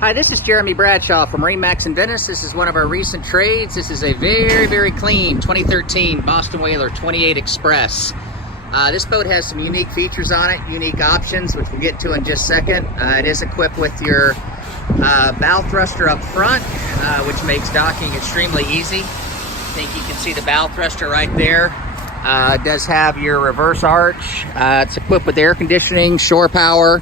Hi, this is Jeremy Bradshaw from MarineMax Venice. This is one of our recent trades. This is a very clean 2013 Boston Whaler 28 Express. This boat has some unique features on it, unique options, which we'll get to in just a second. It is equipped with your bow thruster up front, which makes docking extremely easy. I think you can see the bow thruster right there. It does have your reverse arch. It's equipped with air conditioning, shore power.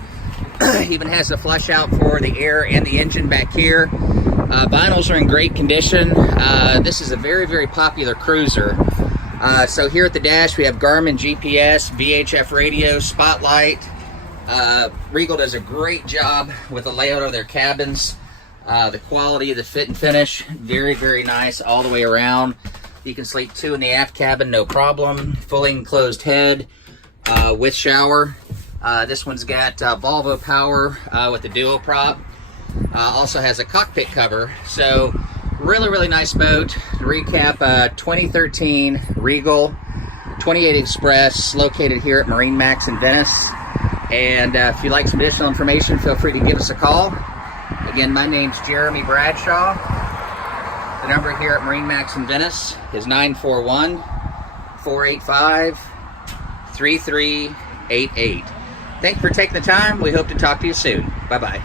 Even has a flush out for the air and the engine back here. Vinyls are in great condition. This is a very popular cruiser. So here at the dash we have Garmin GPS, VHF radio, spotlight. Regal does a great job with the layout of their cabins. The quality of the fit and finish, very nice all the way around. You can sleep two in the aft cabin, no problem. Fully enclosed head with shower. This one's got Volvo power with the duo prop. Also has a cockpit cover. So really nice boat. To recap, 2013 Regal 28 Express, located here at MarineMax in Venice. And if you'd like some additional information, feel free to give us a call. Again, my name's Jeremy Bradshaw. The number here at MarineMax in Venice is 941-485-3388. Thank you for taking the time. We hope to talk to you soon. Bye-bye.